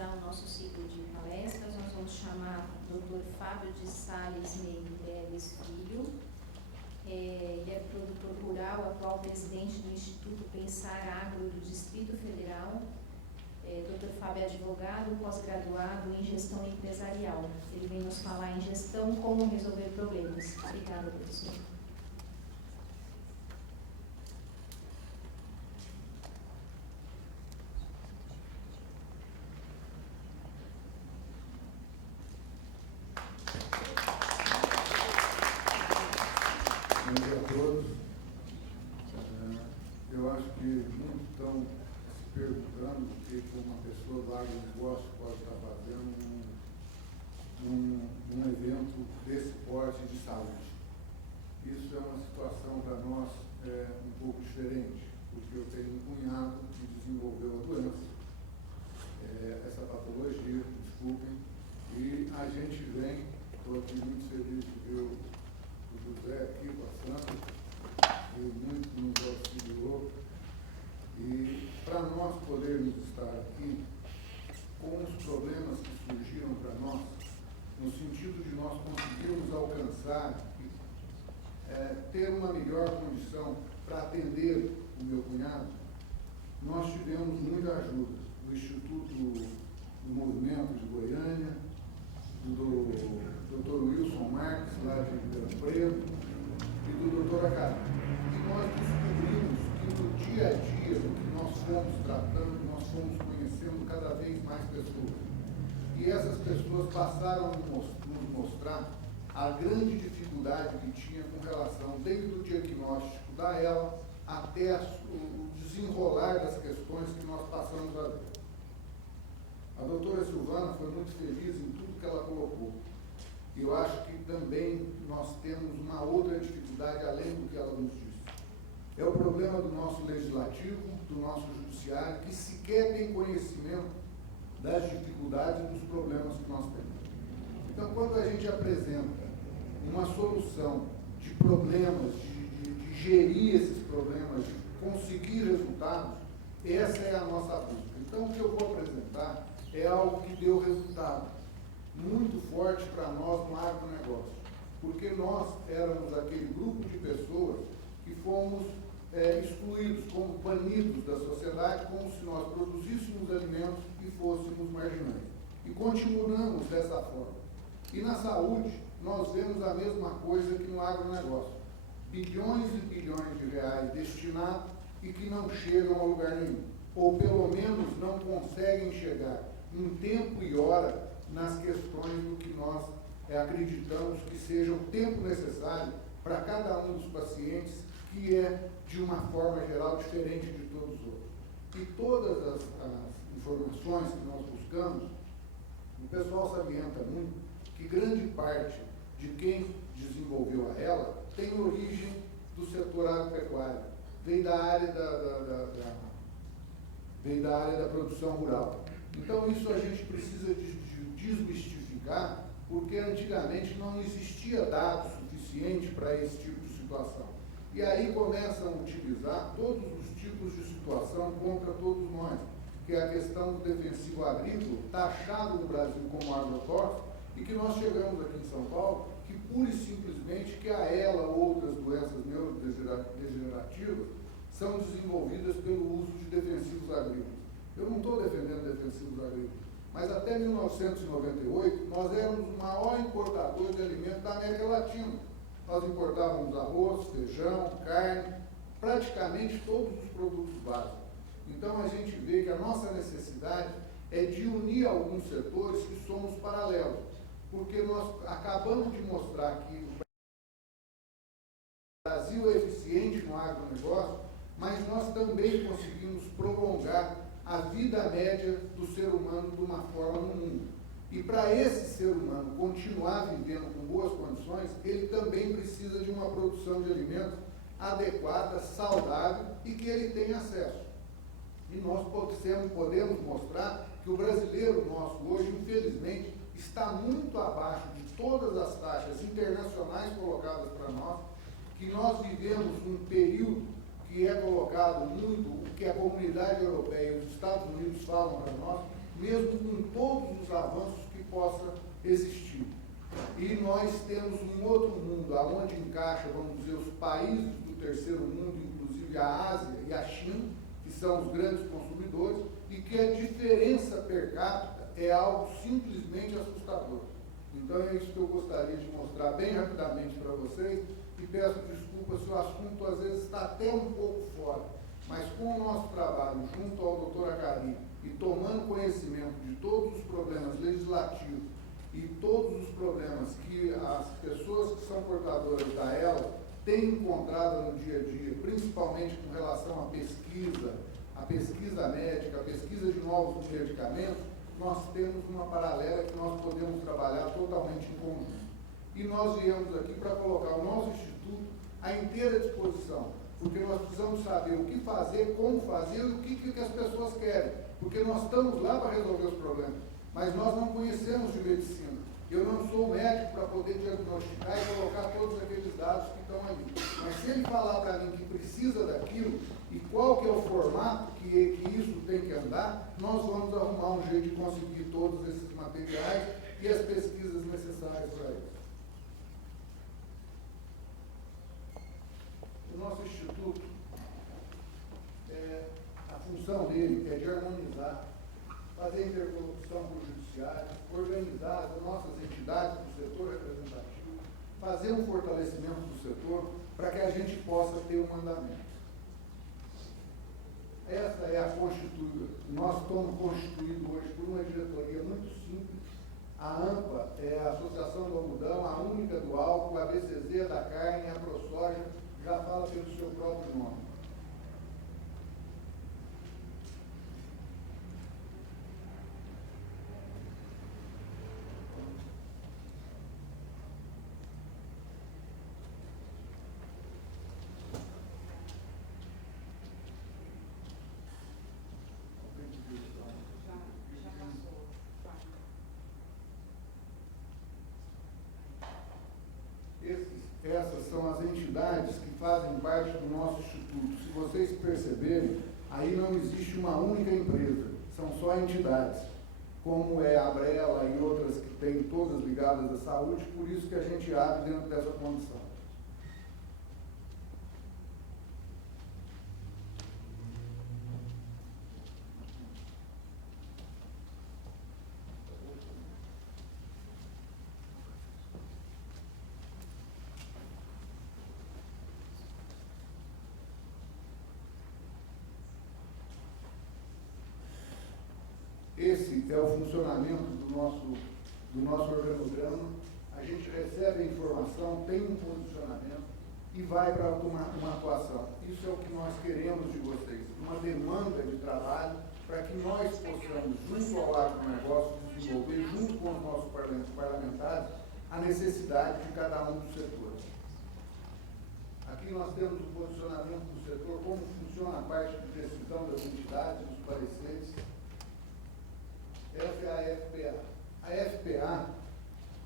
finalizar o nosso ciclo de palestras, nós vamos chamar o Dr. Fábio de Sales Meireles Filho. Ele é produtor rural, atual presidente do Instituto Pensar Agro do Distrito Federal. Dr. Fábio é advogado, pós-graduado em gestão empresarial. Ele vem nos falar em gestão, como resolver problemas. Obrigada, professor. Bom dia a todos. Eu acho que muitos estão se perguntando o que uma pessoa do agronegócio pode estar fazendo num evento desse porte de saúde. Isso é uma situação para nós um pouco diferente, porque eu tenho um cunhado que desenvolveu a doença, essa patologia, desculpem, e a gente vem, estou aqui muito feliz de ver o José aqui passando, e muito nos auxiliou. E para nós podermos estar aqui com os problemas que surgiram para nós, no sentido de nós conseguirmos alcançar e ter uma melhor condição para atender o meu cunhado, nós tivemos muita ajuda do Instituto do Movimento de Goiânia, do Dr. Wilson Marques, lá de Ribeirão Preto, e do Dr. Acari. E nós descobrimos que no dia a dia, do que nós fomos tratando, nós fomos conhecendo cada vez mais pessoas. E essas pessoas passaram a nos mostrar a grande dificuldade que tinha com relação, desde o diagnóstico da ela até o desenrolar das questões que nós passamos a ver. A doutora Silvana foi muito feliz em tudo que ela colocou. E eu acho que também nós temos uma outra dificuldade além do que ela nos disse. É o problema do nosso legislativo, do nosso judiciário, que sequer tem conhecimento das dificuldades e dos problemas que nós temos. Então, quando a gente apresenta uma solução de problemas, de gerir esses problemas, de conseguir resultados, essa é a nossa busca. Então, o que eu vou apresentar é algo que deu resultado muito forte para nós no agronegócio, porque nós éramos aquele grupo de pessoas que fomos excluídos, como banidos da sociedade, como se nós produzíssemos alimentos e fôssemos marginais. E continuamos dessa forma. E na saúde, nós vemos a mesma coisa que no agronegócio. Bilhões e bilhões de reais destinados e que não chegam a lugar nenhum. Ou pelo menos não conseguem chegar em tempo e hora nas questões do que nós acreditamos que seja o tempo necessário para cada um dos pacientes, que é, de uma forma geral, diferente de todos os outros. E todas as informações que nós buscamos, o pessoal salienta muito que grande parte de quem desenvolveu a ela tem origem do setor agropecuário, veio da área da produção rural. Então, isso a gente precisa desmistificar, porque antigamente não existia dado suficiente para esse tipo de situação. E aí começam a utilizar todos os tipos de situação contra todos nós, que é a questão do defensivo agrícola, taxado no Brasil como agrotóxico, e que nós chegamos aqui em São Paulo, que pura e simplesmente que a ela ou outras doenças neurodegenerativas são desenvolvidas pelo uso de defensivos agrícolas. Eu não estou defendendo defensivos agrícolas, mas até 1998 nós éramos o maior importador de alimentos da América Latina. Nós importávamos arroz, feijão, carne, praticamente todos os produtos básicos. Então a gente vê que a nossa necessidade é de unir alguns setores que somos paralelos, porque nós acabamos de mostrar que o Brasil é eficiente no agronegócio, mas nós também conseguimos prolongar a vida média do ser humano de uma forma no mundo. E para esse ser humano continuar vivendo com boas condições, ele também precisa de uma produção de alimentos adequada, saudável e que ele tenha acesso. E nós podemos mostrar que o brasileiro nosso hoje, infelizmente, está muito abaixo de todas as taxas internacionais colocadas para nós, que nós vivemos um período que é colocado muito, o que a comunidade europeia e os Estados Unidos falam para nós, mesmo com todos os avanços que possa existir. E nós temos um outro mundo, aonde encaixa, vamos dizer, os países do terceiro mundo, inclusive a Ásia e a China, que são os grandes consumidores, e que a diferença per capita é algo simplesmente assustador. Então é isso que eu gostaria de mostrar bem rapidamente para vocês, e peço desculpas se o assunto às vezes está até um pouco fora, mas com o nosso trabalho junto ao Dr. Acari e tomando conhecimento de todos os problemas legislativos e todos os problemas que as pessoas que são portadoras da ELA têm encontrado no dia a dia, principalmente com relação à pesquisa médica, a pesquisa de novos medicamentos, nós temos uma paralela que nós podemos trabalhar totalmente em conjunto. E nós viemos aqui para colocar o nosso instituto à inteira disposição, porque nós precisamos saber o que fazer, como fazer e o que as pessoas querem, porque nós estamos lá para resolver os problemas, mas nós não conhecemos de medicina. Eu não sou médico para poder diagnosticar e colocar todos aqueles dados que estão ali. Mas se ele falar para mim que precisa daquilo e qual que é o formato que isso tem que andar, nós vamos arrumar um jeito de conseguir todos esses materiais e as pesquisas necessárias para isso. O nosso instituto, a função dele é de harmonizar, fazer interlocução com o judiciário, organizar as nossas entidades do setor representativo, fazer um fortalecimento do setor para que a gente possa ter um andamento. Essa é a constituída. Nós estamos constituídos hoje por uma diretoria muito simples. A AMPA é a Associação do Algodão, a única do álcool, a BCZ da carne, a ProSoja, já fala pelo seu próprio nome. Essas são as entidades que fazem parte do nosso instituto. Se vocês perceberem, aí não existe uma única empresa, são só entidades, como é a Abrela e outras que têm todas ligadas à saúde, por isso que a gente abre dentro dessa condição. Esse é o funcionamento do nosso organograma. A gente recebe a informação, tem um posicionamento e vai para uma atuação. Isso é o que nós queremos de vocês, uma demanda de trabalho para que nós possamos, junto ao agronegócio, desenvolver, junto com os nossos parlamentares, a necessidade de cada um dos setores. Aqui nós temos o posicionamento do setor, como funciona a parte de decisão das entidades, dos pareceres. Essa é a FPA. A FPA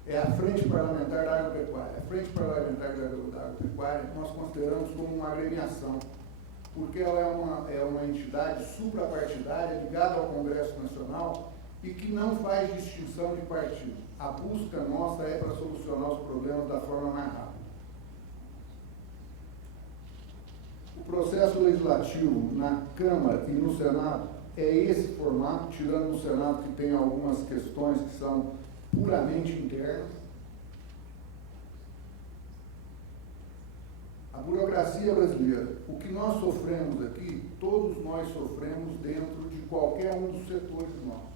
é a Frente Parlamentar da Agropecuária. A Frente Parlamentar da Agropecuária nós consideramos como uma agremiação, porque ela é uma entidade suprapartidária ligada ao Congresso Nacional e que não faz distinção de partido. A busca nossa é para solucionar os problemas da forma mais rápida. O processo legislativo na Câmara e no Senado é esse formato, tirando no Senado que tem algumas questões que são puramente internas. A burocracia brasileira, o que nós sofremos aqui, todos nós sofremos dentro de qualquer um dos setores nossos.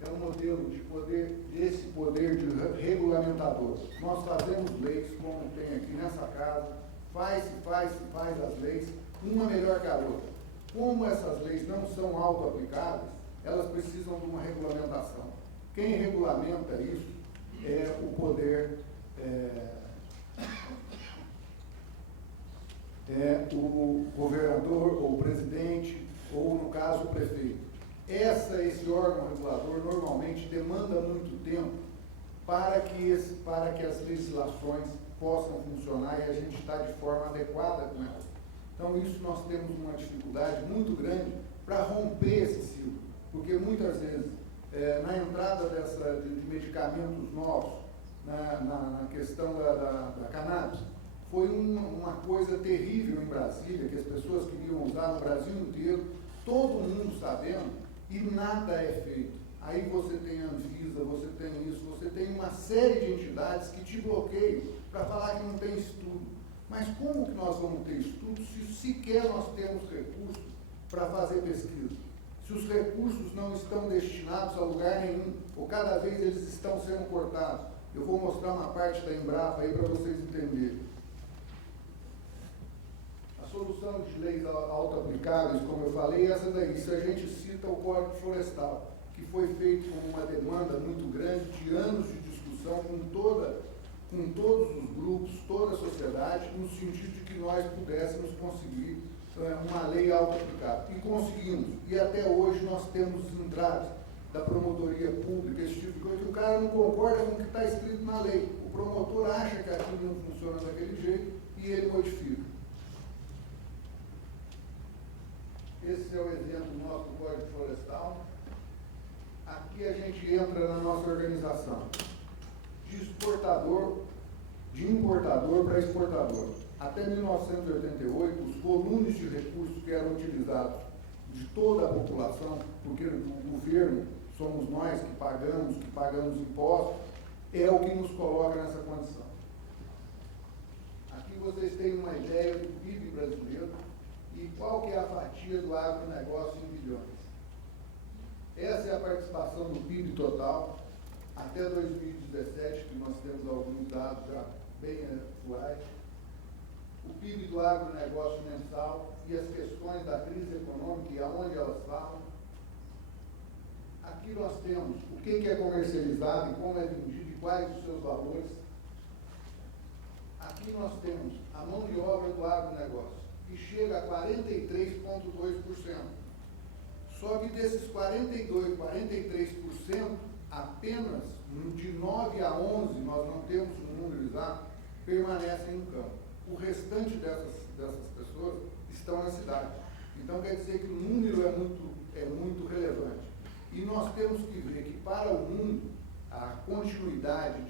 É um modelo de poder, desse poder de regulamentador. Nós fazemos leis, como tem aqui nessa casa, faz as leis, uma melhor que a outra. Como essas leis não são auto-aplicáveis, elas precisam de uma regulamentação. Quem regulamenta isso é o poder, o governador, ou o presidente, ou, no caso, o prefeito. Esse órgão regulador normalmente demanda muito tempo para que as legislações possam funcionar e a gente está de forma adequada com elas. Então, isso nós temos uma dificuldade muito grande para romper esse ciclo. porque muitas vezes, na entrada de medicamentos novos, na questão da cannabis, foi uma coisa terrível em Brasília, que as pessoas queriam usar no Brasil inteiro, todo mundo sabendo, e nada é feito. Aí você tem a Anvisa, você tem isso, você tem uma série de entidades que te bloqueiam para falar que não tem estudo. Mas como que nós vamos ter estudo se sequer nós temos recursos para fazer pesquisa? Se os recursos não estão destinados a lugar nenhum, ou cada vez eles estão sendo cortados. Eu vou mostrar uma parte da Embrapa aí para vocês entenderem. A solução de leis auto-aplicáveis, como eu falei, essa daí, se a gente cita o Código Florestal, que foi feito com uma demanda muito grande, de anos de discussão com todos os grupos, toda a sociedade, no sentido de que nós pudéssemos conseguir uma lei auto-aplicável. E conseguimos. E até hoje nós temos entraves da promotoria pública, esse tipo de coisa, que o cara não concorda com o que está escrito na lei. O promotor acha que aquilo não funciona daquele jeito e ele modifica. Esse é o exemplo nosso do Código Florestal. Aqui a gente entra na nossa organização de importador para exportador. Até 1988, os volumes de recursos que eram utilizados de toda a população, porque o governo somos nós que pagamos impostos, é o que nos coloca nessa condição. Aqui vocês têm uma ideia do PIB brasileiro e qual que é a fatia do agronegócio em bilhões. Essa é a participação do PIB total até 2017, que nós temos alguns dados já bem atuais. O PIB do agronegócio mensal e as questões da crise econômica e aonde elas falam. Aqui nós temos o que é comercializado e como é vendido e quais os seus valores. Aqui nós temos a mão de obra do agronegócio, que chega a 43,2%. Só que desses 43%, apenas de 9 a 11, nós não temos um número exato, permanecem no campo. O restante dessas pessoas estão na cidade. Então quer dizer que o número é muito relevante. E nós temos que ver que para o mundo, a continuidade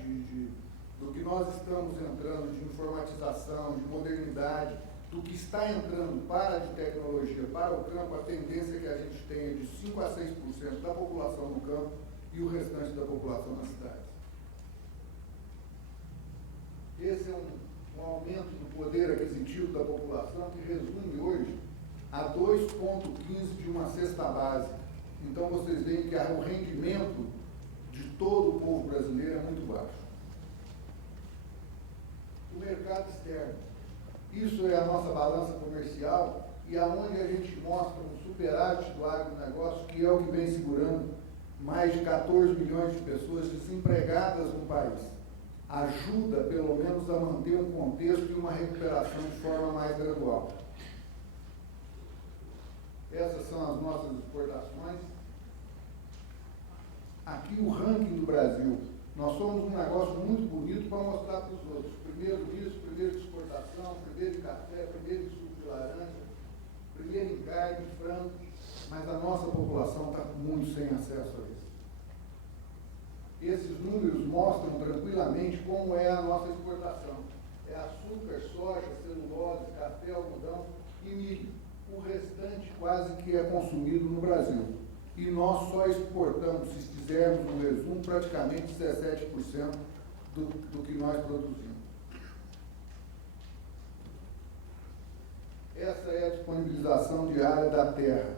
do que nós estamos entrando de informatização, de modernidade, do que está entrando de tecnologia para o campo, a tendência que a gente tem é de 5 a 6% da população no campo e o restante da população nas cidades. Esse é um aumento do poder aquisitivo da população que resume hoje a 2,15 de uma cesta básica. Então vocês veem que o rendimento de todo o povo brasileiro é muito baixo. O mercado externo. Isso é a nossa balança comercial e aonde a gente mostra um superávit do agronegócio, que é o que vem segurando mais de 14 milhões de pessoas desempregadas no país. Ajuda, pelo menos, a manter um contexto e uma recuperação de forma mais gradual. Essas são as nossas exportações. Aqui o ranking do Brasil. Nós somos um negócio muito bonito para mostrar para os outros. Primeiro nisso, primeiro de exportação, primeiro em café, primeiro em suco de laranja, primeiro em carne, frango, mas a nossa população está muito sem acesso a isso. Esses números mostram tranquilamente como é a nossa exportação. É açúcar, soja, celulose, café, algodão e milho. O restante quase que é consumido no Brasil. E nós só exportamos, se fizermos um resumo, praticamente 17% do que nós produzimos. Essa é a disponibilização diária da terra.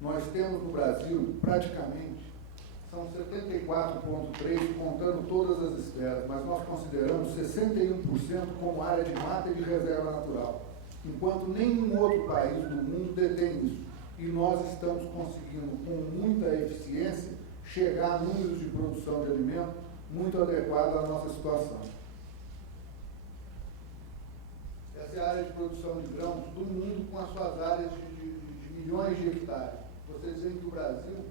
Nós temos no Brasil, praticamente, são 74,3%, contando todas as esferas, mas nós consideramos 61% como área de mata e de reserva natural, enquanto nenhum outro país do mundo detém isso. E nós estamos conseguindo, com muita eficiência, chegar a números de produção de alimento muito adequados à nossa situação. Essa é a área de produção de grãos do mundo com as suas áreas de milhões de hectares. Vocês veem que o Brasil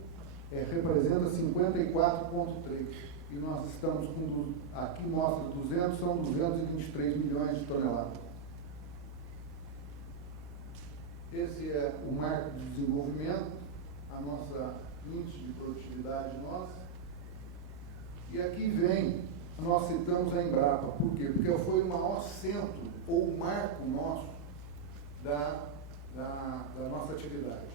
representa 54,3%. E nós estamos com, aqui mostra 200, são 223 milhões de toneladas. Esse é o marco de desenvolvimento, a nossa índice de produtividade nossa. E aqui vem, nós citamos a Embrapa. Por quê? Porque foi o maior centro ou marco nosso da nossa atividade.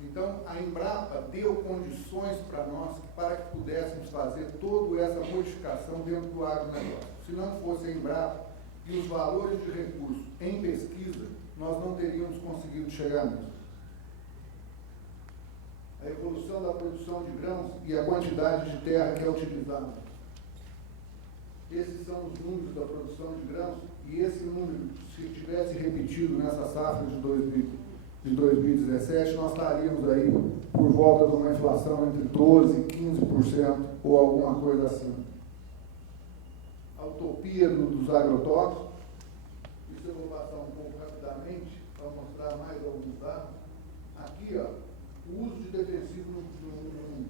Então, a Embrapa deu condições para nós para que pudéssemos fazer toda essa modificação dentro do agronegócio. Se não fosse a Embrapa e os valores de recursos em pesquisa, nós não teríamos conseguido chegar nisso. A evolução da produção de grãos e a quantidade de terra que é utilizada. Esses são os números da produção de grãos, e esse número, se tivesse repetido nessa safra de 2017, nós estaríamos aí por volta de uma inflação entre 12% e 15% ou alguma coisa assim. A utopia dos agrotóxicos, isso eu vou passar um pouco rapidamente para mostrar mais alguns dados. Aqui, ó, o uso de defensivo no mundo.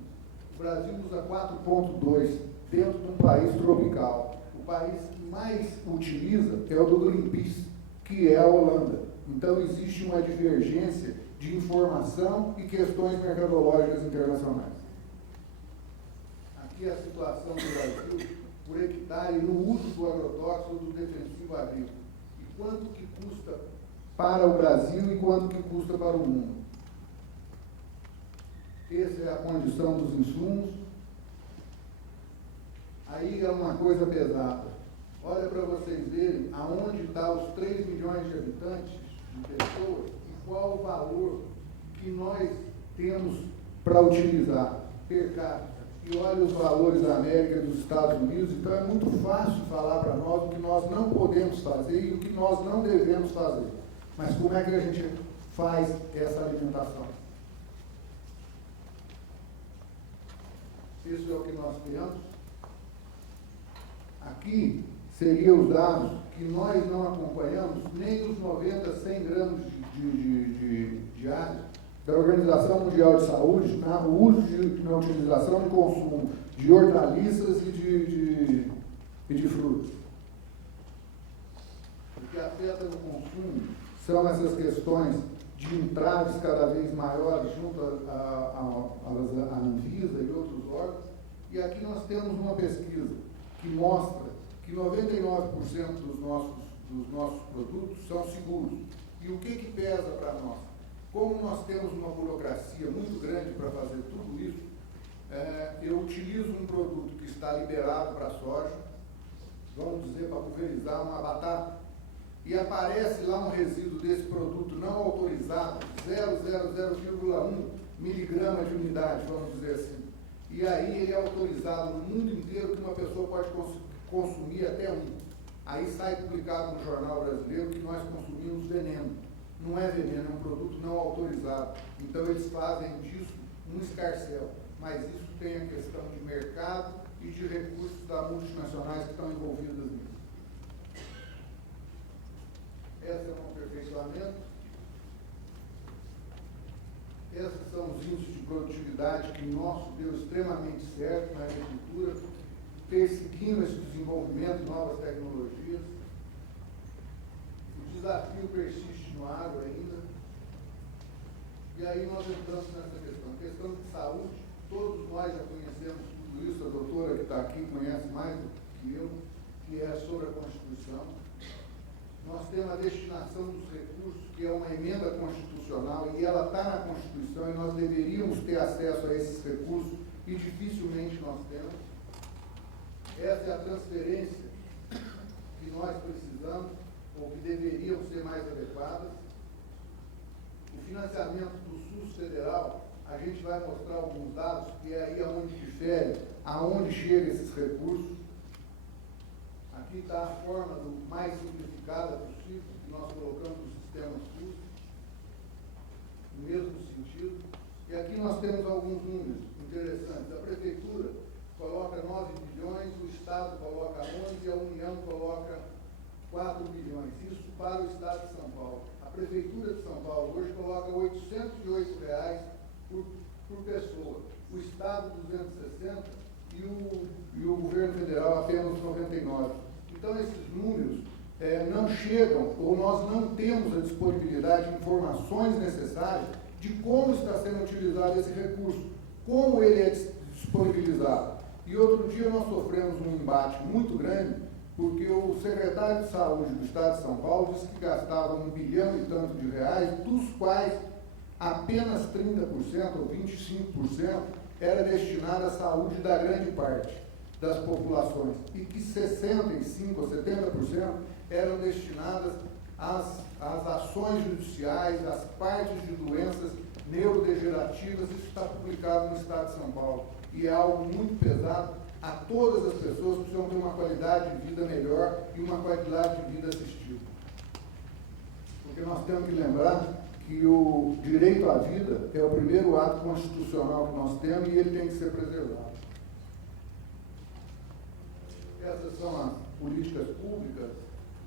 O Brasil usa 4,2 dentro de um país tropical. O país que mais utiliza é o do Greenpeace, que é a Holanda. Então, existe uma divergência de informação e questões mercadológicas internacionais. Aqui é a situação do Brasil por hectare no uso do agrotóxico ou do defensivo agrícola. E quanto que custa para o Brasil e quanto que custa para o mundo. Essa é a condição dos insumos. Aí é uma coisa pesada. Olha para vocês verem aonde estão os 3 milhões de habitantes, de pessoas, e qual o valor que nós temos para utilizar per capita. E olha os valores da América e dos Estados Unidos. Então é muito fácil falar para nós o que nós não podemos fazer e o que nós não devemos fazer. Mas como é que a gente faz essa alimentação? Isso é o que nós temos. Aqui seriam os dados que nós não acompanhamos, nem os 90, 100 gramas de área da Organização Mundial de Saúde, na utilização de consumo de hortaliças e de frutas. O que afeta no consumo são essas questões de entraves cada vez maiores junto à Anvisa e outros órgãos. E aqui nós temos uma pesquisa que mostra que 99% dos nossos produtos são seguros. E o que pesa para nós? Como nós temos uma burocracia muito grande para fazer tudo isso, eu utilizo um produto que está liberado para soja, vamos dizer, para pulverizar uma batata, e aparece lá um resíduo desse produto não autorizado, 0,001 miligrama de unidade, vamos dizer assim. E aí ele é autorizado no mundo inteiro que uma pessoa pode consumir até 1. Aí sai publicado no jornal brasileiro que nós consumimos veneno. Não é veneno, é um produto não autorizado. Então eles fazem disso um escarcéu. Mas isso tem a questão de mercado e de recursos das multinacionais que estão envolvidas nisso. Esse é um aperfeiçoamento. Esses são os índices de produtividade que nosso deu extremamente certo na agricultura, perseguindo esse desenvolvimento de novas tecnologias. O desafio persiste no agro ainda. E aí nós entramos nessa questão. Questão de saúde, todos nós já conhecemos tudo isso, a doutora que está aqui conhece mais do que eu, que é sobre a Constituição. Nós temos a destinação dos recursos, que é uma emenda constitucional, e ela está na Constituição, e nós deveríamos ter acesso a esses recursos, e dificilmente nós temos. Essa é a transferência que nós precisamos, ou que deveriam ser mais adequadas. O financiamento do SUS federal, a gente vai mostrar alguns dados, que é aí onde difere, aonde chegam esses recursos. Aqui está a forma mais simplificada possível, que nós colocamos no sistema SUS, no mesmo sentido. E aqui nós temos alguns números interessantes. A Prefeitura coloca 9 bilhões, o Estado coloca 11 e a União coloca 4 bilhões. Isso para o Estado de São Paulo. A Prefeitura de São Paulo hoje coloca R$ 808 por pessoa. O Estado, 260 e o Governo Federal apenas 99. Então, esses números não chegam, ou nós não temos a disponibilidade de informações necessárias de como está sendo utilizado esse recurso. como ele é disponibilizado. E outro dia nós sofremos um embate muito grande, porque o secretário de Saúde do Estado de São Paulo disse que gastava 1 bilhão e tanto de reais, dos quais apenas 30% ou 25% era destinado à saúde da grande parte das populações, e que 65% ou 70% eram destinadas às ações judiciais, às partes de doenças neurodegenerativas. Isso está publicado no Estado de São Paulo. E é algo muito pesado. A todas as pessoas precisam ter uma qualidade de vida melhor e uma qualidade de vida assistida. Porque nós temos que lembrar que o direito à vida é o primeiro ato constitucional que nós temos e ele tem que ser preservado. Essas são as políticas públicas,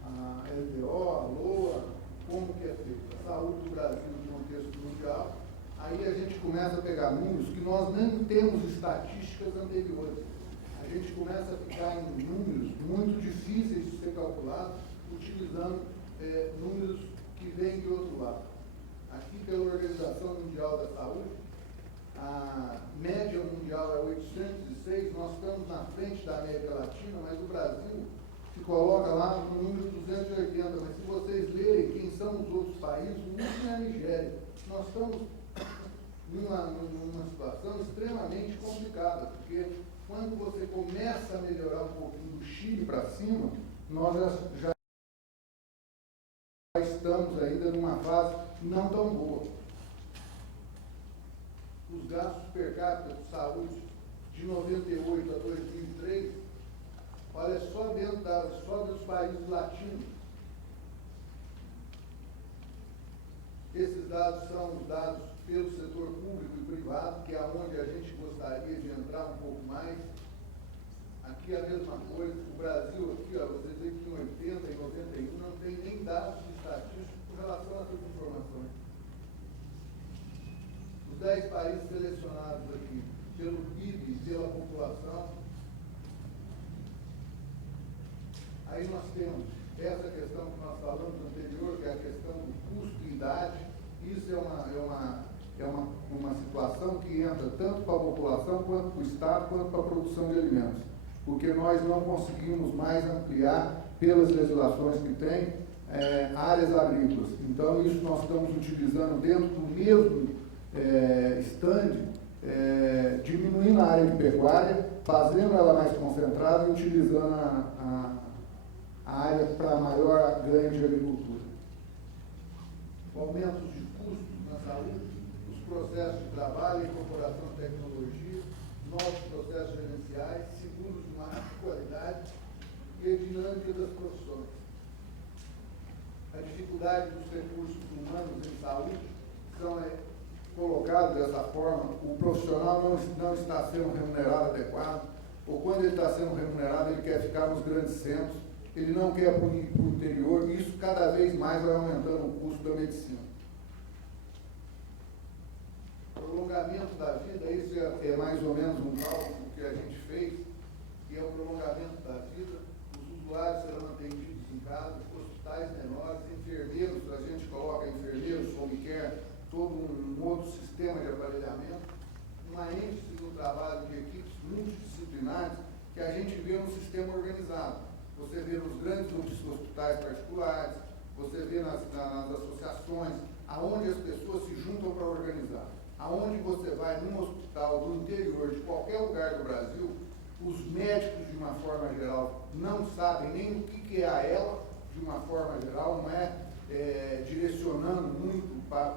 a LDO, a LOA, como que é feita a saúde do Brasil no contexto mundial. Aí a gente começa a pegar números que nós nem temos estatísticas anteriores. A gente começa a ficar em números muito difíceis de ser calculados, utilizando números que vêm de outro lado. Aqui, pela Organização Mundial da Saúde, a média mundial é 806, nós estamos na frente da América Latina, mas o Brasil se coloca lá no número 280. Mas se vocês lerem quem são os outros países, o último é a Nigéria. Nós estamos numa situação extremamente complicada, porque quando você começa a melhorar um pouquinho do Chile para cima, nós já estamos ainda numa fase não tão boa. Os gastos per capita de saúde de 98 a 2003, olha, só dos países latinos. Esses dados são os dados pelo setor público e privado, que é onde a gente gostaria de entrar um pouco mais. Aqui a mesma coisa, o Brasil aqui, ó, vocês veem que em 80 e 91 não tem nem dados estatísticos com relação a essas informações. Os 10 países selecionados aqui, pelo PIB e pela população, aí nós temos essa questão que nós falamos anterior, que é a questão do custo e idade. Isso é uma situação que entra tanto para a população, quanto para o Estado, quanto para a produção de alimentos. Porque nós não conseguimos mais ampliar, pelas legislações que tem, áreas agrícolas. Então, isso nós estamos utilizando dentro do mesmo stand, diminuindo a área de pecuária, fazendo ela mais concentrada e utilizando a área para maior ganho de agricultura. Aumentos de custos na saúde, os processos de trabalho, incorporação de tecnologia, novos processos gerenciais, seguros de maior qualidade e a dinâmica das profissões. A dificuldade dos recursos humanos em saúde são colocados dessa forma: o profissional não está sendo remunerado adequado, ou quando ele está sendo remunerado, ele quer ficar nos grandes centros, ele não quer ir para o interior, e isso cada vez mais vai aumentando o custo da medicina. Prolongamento da vida, isso é mais ou menos um cálculo que a gente fez, que é o prolongamento da vida. Os usuários serão atendidos em casa, hospitais menores, enfermeiros, a gente coloca enfermeiros, home care, todo um outro sistema de aparelhamento, uma ênfase no trabalho de equipes multidisciplinares que a gente vê no sistema organizado. Você vê nos grandes hospitais particulares, você vê nas associações, aonde as pessoas se juntam para organizar. Aonde você vai num hospital do interior de qualquer lugar do Brasil, os médicos, de uma forma geral, não sabem nem o que é a ELA, de uma forma geral, não direcionando muito para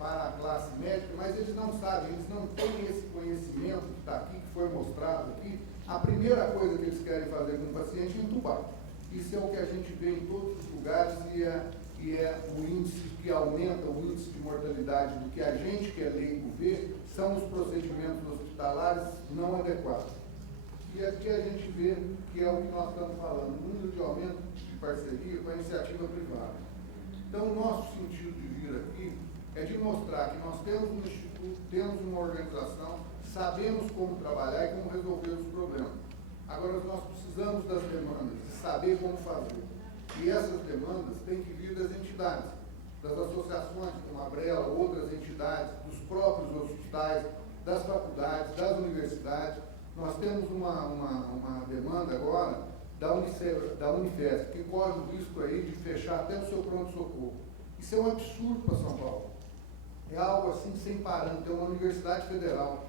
a classe médica, mas eles não sabem, eles não têm esse conhecimento que está aqui, que foi mostrado aqui. A primeira coisa que eles querem fazer com o paciente é entubar. Isso é o que a gente vê em todos os lugares e é o índice que aumenta, o índice de mortalidade do que a gente, que é leigo, vê, são os procedimentos hospitalares não adequados. E aqui a gente vê que é o que nós estamos falando, o número de aumento de parceria com a iniciativa privada. Então, o nosso sentido de vir aqui é de mostrar que nós temos um instituto, temos uma organização, sabemos como trabalhar e como resolver os problemas. Agora, nós precisamos das demandas, de saber como fazer. E essas demandas têm que vir das entidades, das associações, como a Brela, outras entidades, dos próprios hospitais, das faculdades, das universidades. Nós temos uma demanda agora da Unifesp, que corre o risco aí de fechar até o seu pronto-socorro. Isso é um absurdo para São Paulo. É algo assim sem parâmetro, é uma universidade federal.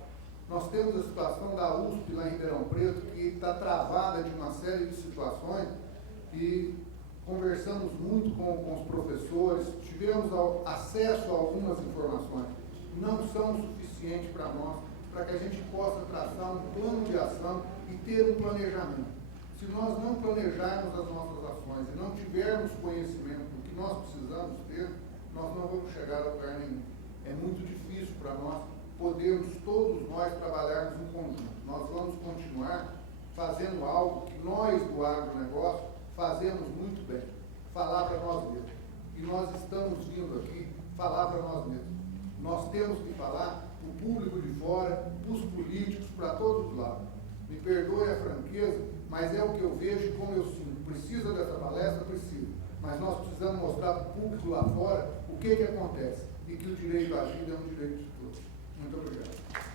Nós temos a situação da USP lá em Ribeirão Preto, que está travada de uma série de situações, e conversamos muito com os professores, tivemos acesso a algumas informações, não são suficientes para nós, para que a gente possa traçar um plano de ação e ter um planejamento. Se nós não planejarmos as nossas ações e não tivermos conhecimento do que nós precisamos ter, nós não vamos chegar a lugar nenhum. É muito difícil para nós podermos, todos nós, trabalharmos em conjunto. Nós vamos continuar fazendo algo que nós, do agronegócio, fazemos muito bem, falar para nós mesmos. E nós estamos vindo aqui falar para nós mesmos. Nós temos que falar para o público de fora, para os políticos, para todos os lados. Me perdoe a franqueza, mas é o que eu vejo e como eu sinto. Precisa dessa palestra? Precisa. Mas nós precisamos mostrar para o público lá fora o que acontece e que o direito à vida é um direito de todos. Muito obrigado.